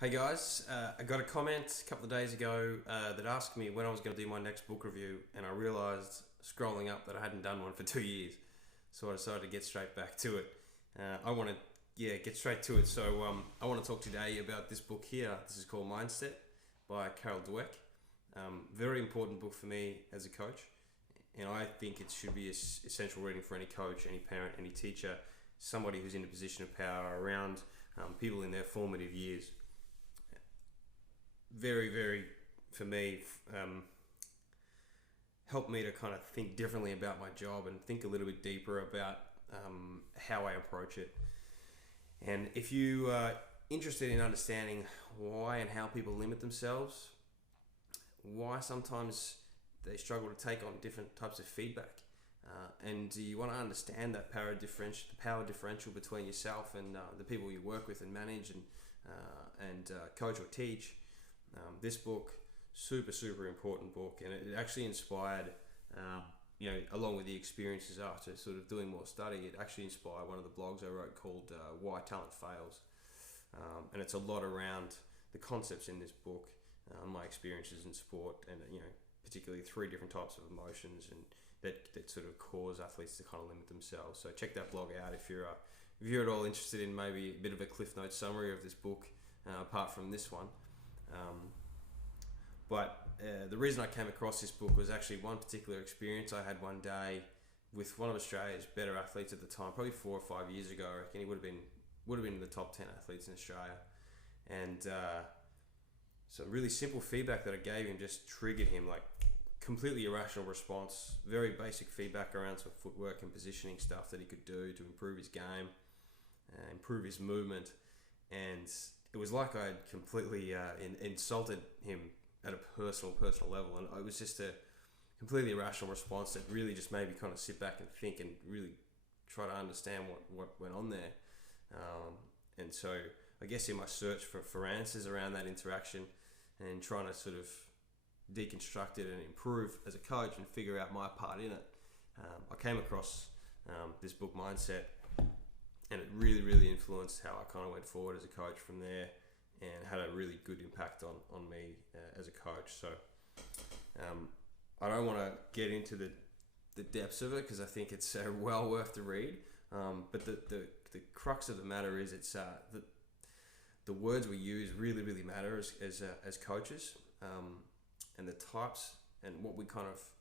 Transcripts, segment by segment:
Hey guys, I got a comment a couple of days ago that asked me when I was going to do my next book review, and I realised scrolling up that I hadn't done one for 2 years, so I decided to get straight back to it. I want to, get straight to it. So I want to talk today about this book here. This is called Mindset by Carol Dweck. Very important book for me as a coach, and I think it should be essential reading for any coach, any parent, any teacher, somebody who's in a position of power around people in their formative years. Very, for me, helped me to kind of think differently about my job and think a little bit deeper about how I approach it. And if you are interested in understanding why and how people limit themselves, why sometimes they struggle to take on different types of feedback, and you want to understand that the power differential between yourself and the people you work with and manage and coach or teach. This book, super important book, and it actually inspired, along with the experiences after sort of doing more study, it actually inspired one of the blogs I wrote called Why Talent Fails. And it's a lot around the concepts in this book, my experiences in sport, and particularly 3 different types of emotions and that sort of cause athletes to kind of limit themselves. So check that blog out if you're at all interested in maybe a bit of a Cliff Notes summary of this book, apart from this one. But the reason I came across this book was actually one particular experience I had one day with one of Australia's better athletes at the time, probably 4 or 5 years ago. I reckon he would have been in the top 10 athletes in Australia, and some really simple feedback that I gave him just triggered him, like completely irrational response. Very basic feedback around some footwork and positioning stuff that he could do to improve his game, improve his movement, and it was like I had completely insulted him at a personal level, and it was just a completely irrational response that really just made me kind of sit back and think and really try to understand what went on there. And so I guess in my search for answers around that interaction and trying to sort of deconstruct it and improve as a coach and figure out my part in it, I came across this book, Mindset, and it really influenced how I kind of went forward as a coach from there, and had a really good impact on me as a coach. So I don't want to get into the depths of it because I think it's well worth the read. But the crux of the matter is it's the words we use really matter as coaches, and the types and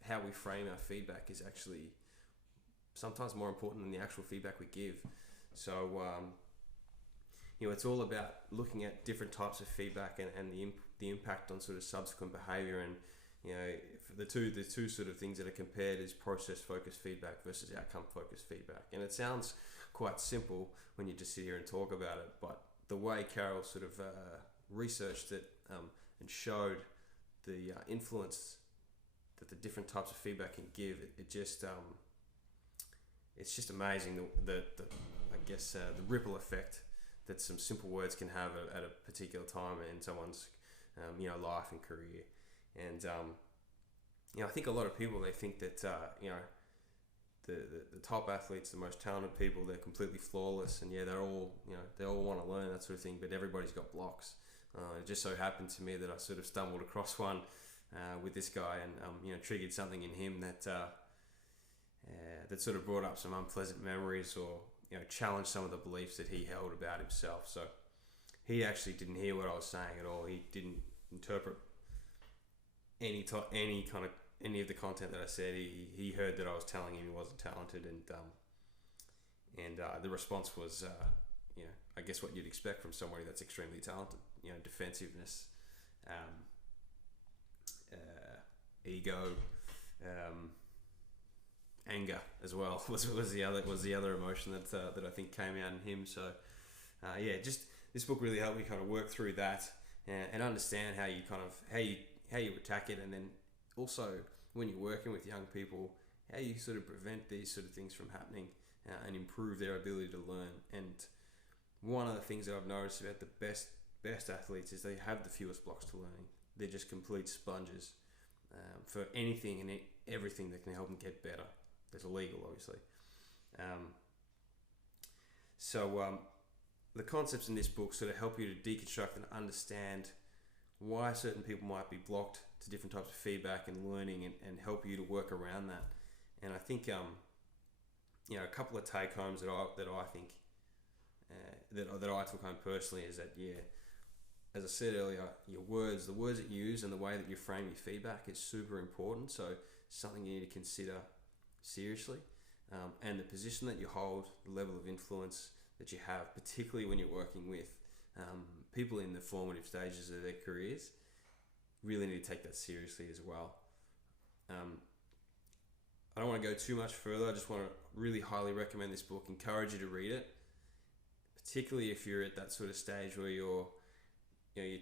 how we frame our feedback is actually sometimes more important than the actual feedback we give. So it's all about looking at different types of feedback and the impact on sort of subsequent behavior. And the two sort of things that are compared is process focused feedback versus outcome focused feedback. And it sounds quite simple when you just sit here and talk about it, but the way Carol sort of researched it and showed the influence that the different types of feedback can give, it's just amazing the ripple effect that some simple words can have at a particular time in someone's life and career. And I think a lot of people, they think that the top athletes, the most talented people, they're completely flawless, and they all want to learn, that sort of thing, but everybody's got blocks. It just so happened to me that I sort of stumbled across one with this guy, and triggered something in him that sort of brought up some unpleasant memories, or challenged some of the beliefs that he held about himself. So he actually didn't hear what I was saying at all. He didn't interpret any of the content that I said. He heard that I was telling him he wasn't talented, and the response was I guess what you'd expect from somebody that's extremely talented. Defensiveness, ego, anger as well was the other emotion that I think came out in him. So just this book really helped me kind of work through that and understand how you attack it, and then also when you're working with young people, how you sort of prevent these sort of things from happening and improve their ability to learn. And one of the things that I've noticed about the best athletes is they have the fewest blocks to learning. They're just complete sponges for anything and everything that can help them get better. That's illegal, obviously. So the concepts in this book sort of help you to deconstruct and understand why certain people might be blocked to different types of feedback and learning, and help you to work around that. And I think a couple of take homes that I think that I took home personally is that, as I said earlier, the words that you use and the way that you frame your feedback is super important. So something you need to consider seriously, and the position that you hold, the level of influence that you have, particularly when you're working with people in the formative stages of their careers, really need to take that seriously as well. I don't want to go too much further. I just want to really highly recommend this book, encourage you to read it, particularly if you're at that sort of stage where your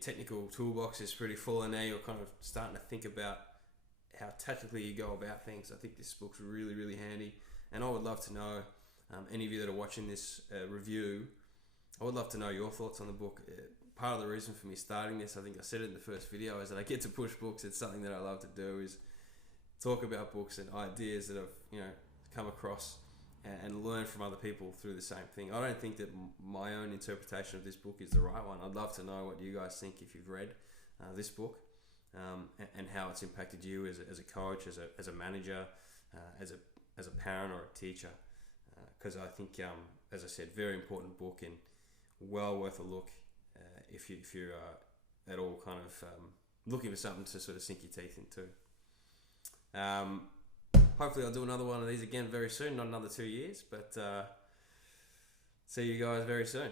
technical toolbox is pretty full and now you're kind of starting to think about how tactically you go about things. I think this book's really, really handy, and I would love to know, any of you that are watching this review, I would love to know your thoughts on the book. Part of the reason for me starting this, I think I said it in the first video, is that I get to push books. It's something that I love to do, is talk about books and ideas that I've come across, and learn from other people through the same thing. I don't think that my own interpretation of this book is the right one. I'd love to know what you guys think if you've read this book, and how it's impacted you as a coach, as a manager, as a parent or a teacher. Because I think, as I said, very important book, and well worth a look if you're at all kind of looking for something to sort of sink your teeth into. Hopefully I'll do another one of these again very soon, not another 2 years, but see you guys very soon.